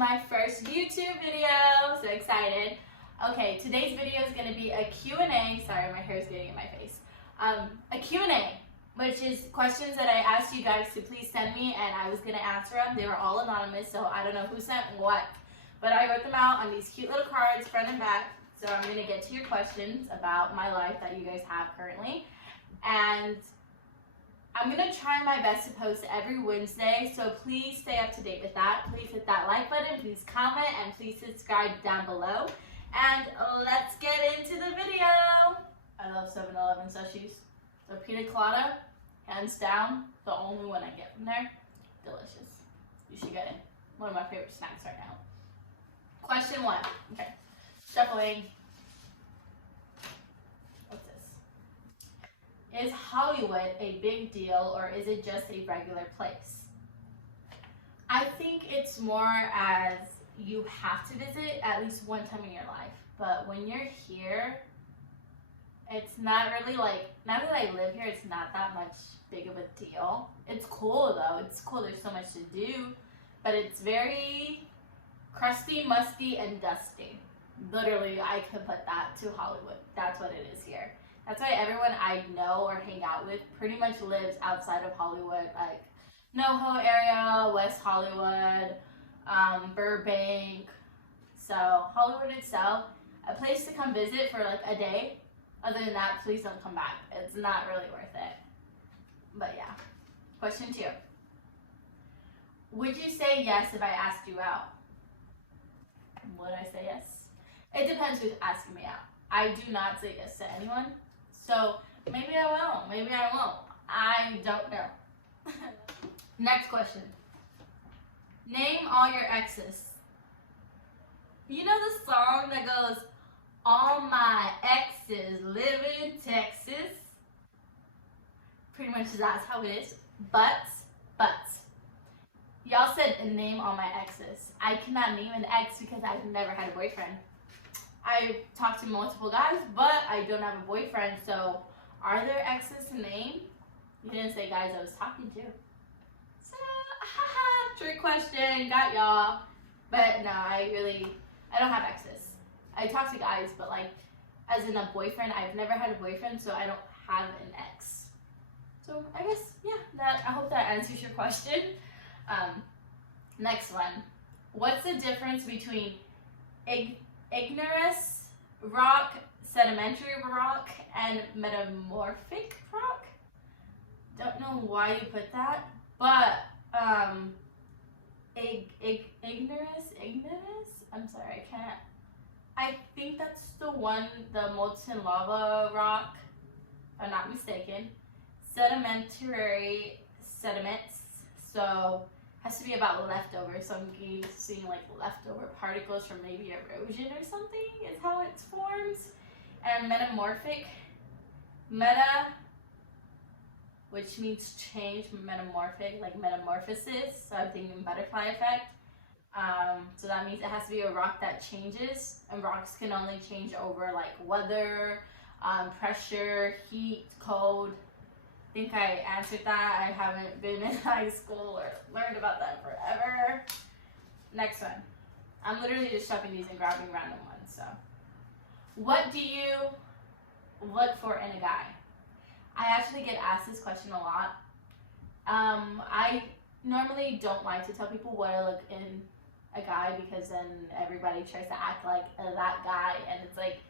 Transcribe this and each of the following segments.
my first YouTube video. So excited. Okay, today's video is going to be a Q&A. Sorry, my hair is getting in my face. A Q&A, which is questions that I asked you guys to please send me, and I was going to answer them. They were all anonymous, so I don't know who sent what. But I wrote them out on these cute little cards, front and back. So I'm going to get to your questions about my life that you guys have currently. And I'm going to try my best to post every Wednesday, so please stay up to date with that. Please hit that like button, please comment, and please subscribe down below. And let's get into the video. I love 7-Eleven slushies. So pina colada, hands down, the only one I get from there. Delicious. You should get it. One of my favorite snacks right now. Question 1. Okay. Shuffling. What's this? Is Hollywood a big deal, or is it just a regular place? I think it's more as you have to visit at least one time in your life. But when you're here, it's not really like, now that I live here, it's not that much big of a deal. It's cool though. It's cool. There's so much to do. But it's very crusty, musty, and dusty. Literally, I could put that to Hollywood. That's what it is here. That's why everyone I know or hang out with pretty much lives outside of Hollywood, like NoHo area, West Hollywood, Burbank. So Hollywood itself, a place to come visit for like a day. Other than that, please don't come back. It's not really worth it. But yeah. Question 2. Would you say yes if I asked you out? Would I say yes? It depends who's asking me out. I do not say yes to anyone. So maybe I will, maybe I won't. I don't know. Next question. Name all your exes. You know the song that goes, all my exes live in Texas? Pretty much that's how it is. But. Y'all said name all my exes. I cannot name an ex because I've never had a boyfriend. I've talked to multiple guys, but I don't have a boyfriend, so are there exes to name? You didn't say guys I was talking to. So, haha, trick question, got y'all. But no, I don't have exes. I talk to guys, but like, as in a boyfriend, I've never had a boyfriend, so I don't have an ex. So I guess, yeah, I hope that answers your question. Next one. What's the difference between igneous rock, sedimentary rock, and metamorphic rock? Don't know why you put that, but igneous? I'm sorry, I can't. I think that's the one, the molten lava rock, if I'm not mistaken. Sedimentary sediments, so has to be about leftovers. So I'm seeing like leftover particles from maybe erosion or something is how it forms. And metamorphic, which means change, metamorphic, like metamorphosis. So I'm thinking butterfly effect. So that means it has to be a rock that changes, and rocks can only change over like weather, pressure, heat, cold. I think I answered that. I haven't been in high school or learned about that forever. Next one. I'm literally just shoving these and grabbing random ones. So, what do you look for in a guy? I actually get asked this question a lot. I normally don't like to tell people what I look in a guy, because then everybody tries to act like that guy, and it's like,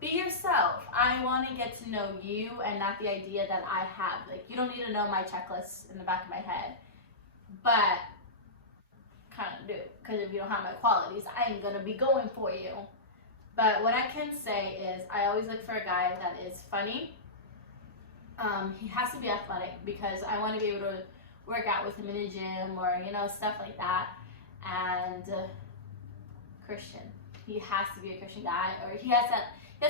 be yourself. I want to get to know you and not the idea that I have. Like, you don't need to know my checklist in the back of my head. But, kind of do. Because if you don't have my qualities, I ain't going to be going for you. But what I can say is, I always look for a guy that is funny. He has to be athletic, because I want to be able to work out with him in the gym, or, stuff like that. And Christian. He has to be a Christian guy, or he has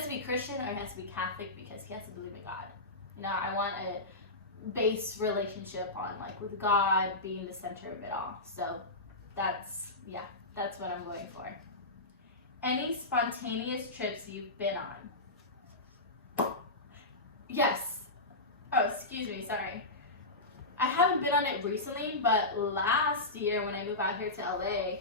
to be Christian, or he has to be Catholic, because he has to believe in God. I want a base relationship on, like, with God being the center of it all. So that's what I'm going for. Any spontaneous trips you've been on? Yes. Oh, excuse me, sorry. I haven't been on it recently, but last year when I moved out here to LA,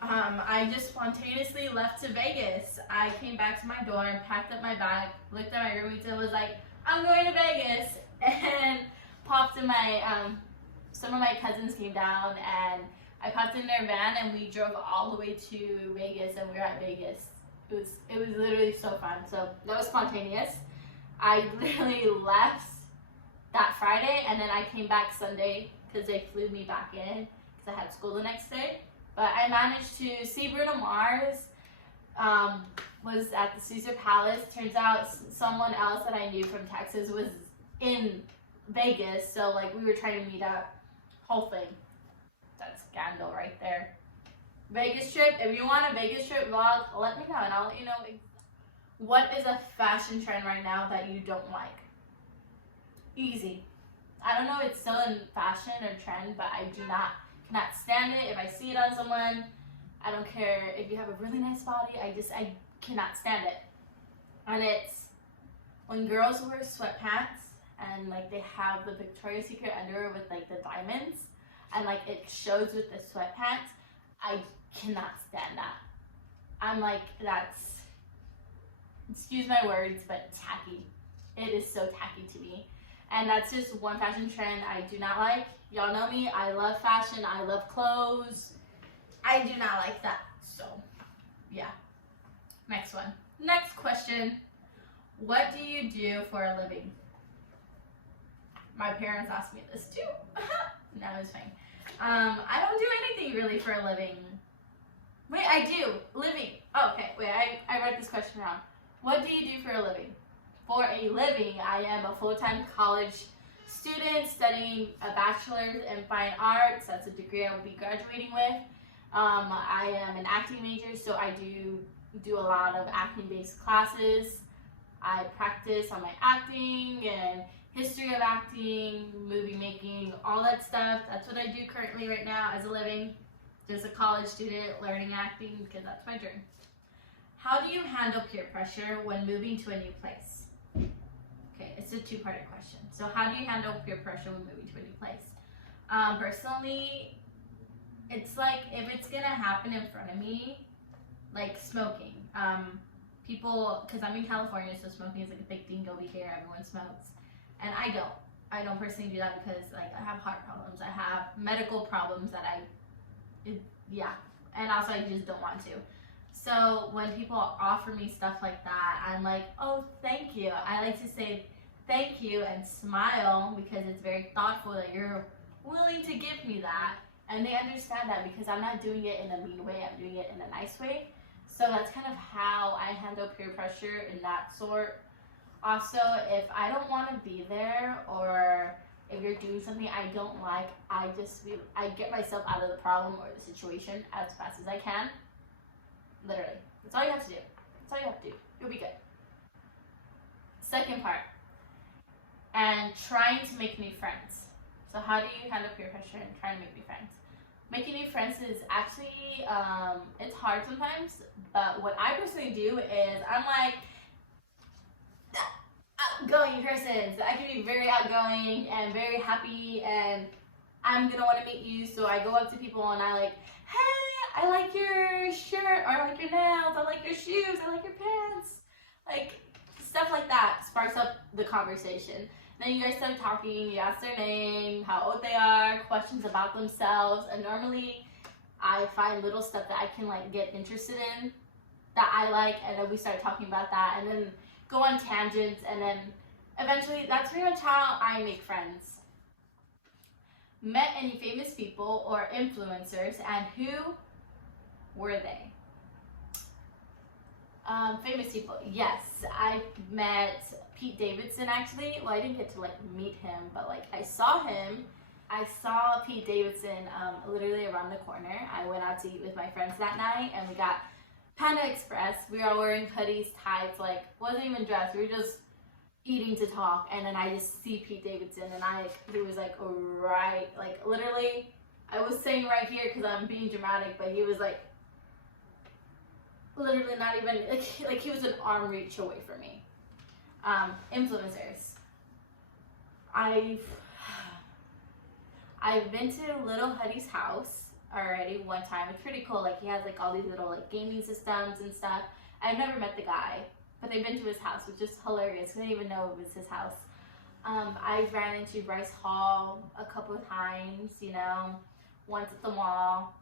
I just spontaneously left to Vegas. I came back to my dorm, packed up my bag, looked at my roommates and was like, I'm going to Vegas. And popped in my, some of my cousins came down and I popped in their van and we drove all the way to Vegas and we were at Vegas. It was literally so fun. So that was spontaneous. I literally left that Friday and then I came back Sunday because they flew me back in because I had school the next day. But I managed to see Bruno Mars, was at the Caesar Palace. Turns out someone else that I knew from Texas was in Vegas, so like we were trying to meet up. Whole thing. That's scandal right there. Vegas trip, if you want a Vegas trip vlog, let me know and I'll let you know. What is a fashion trend right now that you don't like? Easy. I don't know if it's still in fashion or trend, but I cannot stand it. If I see it on someone, I don't care if you have a really nice body, I cannot stand it. And it's when girls wear sweatpants and like they have the Victoria's Secret underwear with like the diamonds and like it shows with the sweatpants, I cannot stand that. I'm like, that's, excuse my words, but tacky. It is so tacky to me. And that's just one fashion trend I do not like. Y'all know me, I love fashion, I love clothes. I do not like that, so yeah. Next one. Next question. What do you do for a living? My parents asked me this too. No, it's fine. I don't do anything really for a living. Wait, I do. Living. Oh, okay, wait, I read this question wrong. What do you do for a living? For a living, I am a full-time college student studying a bachelor's in fine arts. That's a degree I will be graduating with. I am an acting major, so I do a lot of acting-based classes. I practice on my acting and history of acting, movie making, all that stuff. That's what I do currently right now as a living. Just a college student learning acting because that's my dream. How do you handle peer pressure when moving to a new place? Okay, it's a two-parted question. So how do you handle peer pressure when moving to a new place? Personally, it's like if it's gonna happen in front of me, like smoking. People, because I'm in California, so smoking is like a big thing over here. Everyone smokes, and I don't. I don't personally do that because like I have heart problems. I have medical problems that and also I just don't want to. So when people offer me stuff like that, I'm like, oh, thank you. I like to say thank you and smile because it's very thoughtful that you're willing to give me that. And they understand that because I'm not doing it in a mean way, I'm doing it in a nice way. So that's kind of how I handle peer pressure in that sort. Also, if I don't want to be there or if you're doing something I don't like, I get myself out of the problem or the situation as fast as I can. Literally. That's all you have to do. That's all you have to do. You'll be good. Second part. And trying to make new friends. So how do you handle peer pressure and trying to make new friends? Making new friends is actually, it's hard sometimes, but what I personally do is I'm like, outgoing person. So I can be very outgoing and very happy and I'm gonna want to meet you. So I go up to people and I like, hey, I like your shirt, or I like your nails, I like your shoes, I like your pants. Like, stuff like that sparks up the conversation. Then you guys start talking, you ask their name, how old they are, questions about themselves, and normally I find little stuff that I can like get interested in that I like, and then we start talking about that, and then go on tangents, and then eventually that's pretty much how I make friends. Met any famous people or influencers, and who were they? Famous people, yes. I met Pete Davidson actually. Well, I didn't get to like meet him, but like I saw him. I saw Pete Davidson literally around the corner. I went out to eat with my friends that night and we got Panda Express. We were all wearing hoodies, ties, like wasn't even dressed. We were just eating to talk, and then I just see Pete Davidson and he was like right, like literally, I was saying right here because I'm being dramatic, but he was like literally not even, like he was an arm reach away from me. Influencers. I've been to Little Huddy's house. already one time. It's pretty cool. Like he has like all these little like gaming systems and stuff. I've never met the guy, but they've been to his house, which is hilarious. I didn't even know it was his house. I ran into Bryce Hall a couple of times, you know, once at the mall.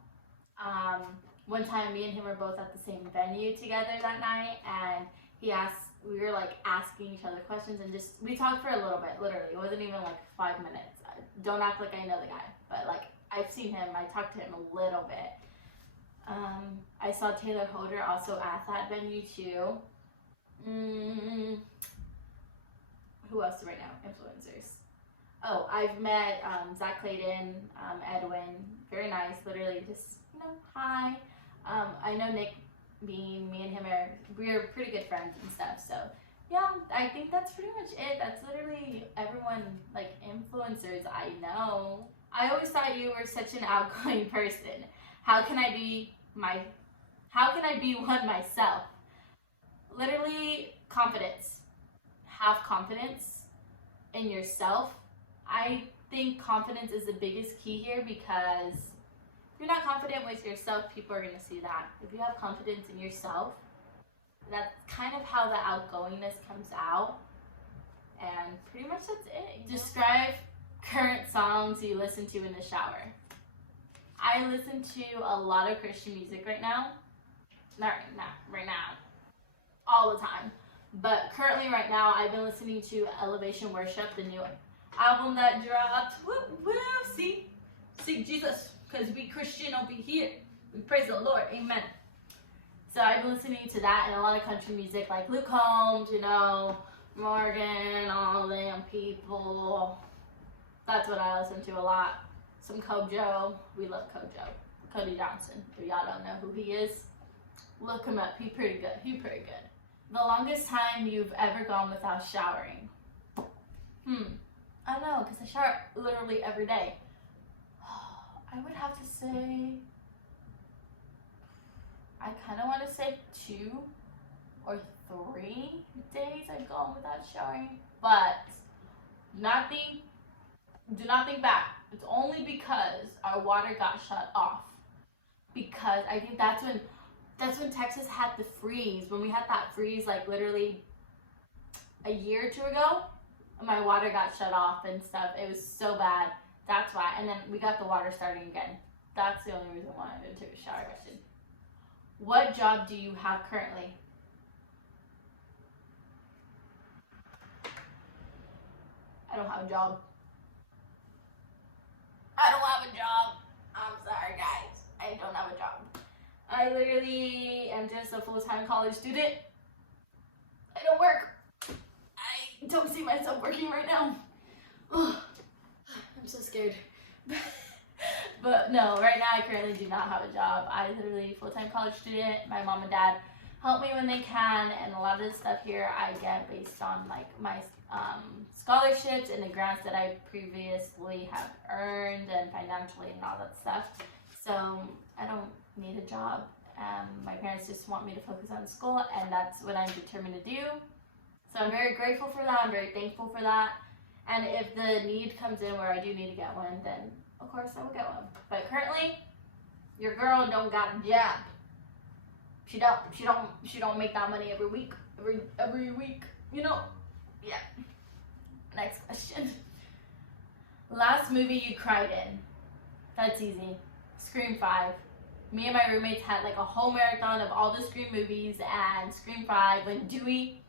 One time me and him were both at the same venue together that night, and we were like asking each other questions, and just, we talked for a little bit, literally. It wasn't even like 5 minutes. Don't act like I know the guy, but like I've seen him, I talked to him a little bit. I saw Taylor Hoder also at that venue too. Who else right now? Influencers. Oh, I've met Zach Clayton, Edwin. Very nice. Literally just, you know, hi. I know Nick Bean. Me and him we're pretty good friends and stuff. So yeah, I think that's pretty much it. That's literally everyone, like influencers I know. I always thought you were such an outgoing person. How can I be one myself? Literally, confidence. Have confidence in yourself. I think confidence is the biggest key here, because if you're not confident with yourself, people are going to see that. If you have confidence in yourself, that's kind of how the outgoingness comes out. And pretty much that's it. Describe current songs you listen to in the shower. I listen to a lot of Christian music right now. Not right now. All the time. But currently right now, I've been listening to Elevation Worship, the new album that dropped. Woo, woo, see Jesus, because we Christian over here. We praise the Lord, amen. So I've been listening to that and a lot of country music, like Luke Combs, you know, Morgan, all them people. That's what I listen to a lot. Some Kojo. We love Kojo. Cody Johnson. If y'all don't know who he is, look him up. He's pretty good. The longest time you've ever gone without showering? I don't know, because I shower literally every day. I would have to say, I kind of want to say 2 or 3 days I've gone without showering, but do not think back. It's only because our water got shut off. Because I think that's when Texas had the freeze. When we had that freeze, like literally a year or 2 ago, my water got shut off and stuff. It was so bad. That's why. And then we got the water starting again. That's the only reason why I didn't take a shower. What job do you have currently? I don't have a job. I'm sorry, guys. I don't have a job. I literally am just a full-time college student. I don't work. I don't see myself working right now. Ugh. I'm so scared. But no, right now I currently do not have a job. I literally full-time college student. My mom and dad help me when they can, and a lot of the stuff here I get based on like my scholarships and the grants that I previously have earned and financially and all that stuff. So I don't need a job. My parents just want me to focus on school, and that's what I'm determined to do. So I'm very grateful for that. I'm very thankful for that. And if the need comes in where I do need to get one, then of course I will get one. But currently, your girl don't got a job. She don't make that money every week. Every week, you know? Yeah. Next question. Last movie you cried in? That's easy. Scream 5. Me and my roommates had like a whole marathon of all the Scream movies, and Scream 5 when Dewey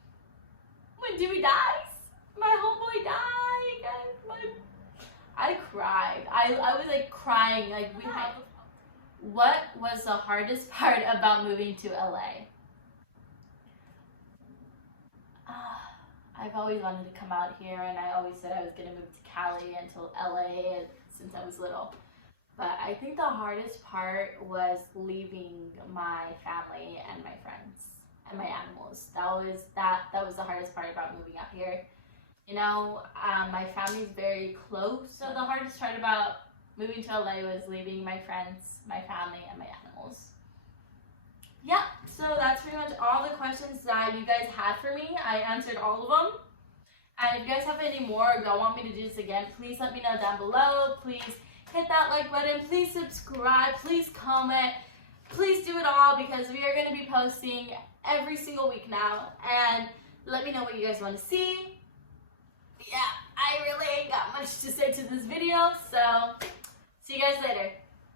dies. My homeboy died, guys. I cried. I was like crying. Like what was the hardest part about moving to LA? I've always wanted to come out here, and I always said I was going to move to Cali until LA since I was little. But I think the hardest part was leaving my family and my friends and my animals. That was the hardest part about moving out here. You know, my family's very close, so the hardest part about moving to LA was leaving my friends, my family, and my animals. Yeah, so that's pretty much all the questions that you guys had for me. I answered all of them. And if you guys have any more or don't want me to do this again, please let me know down below. Please hit that like button. Please subscribe. Please comment. Please do it all because we are going to be posting every single week now. And let me know what you guys want to see. Yeah, I really ain't got much to say to this video. So, see you guys later.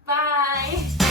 Bye.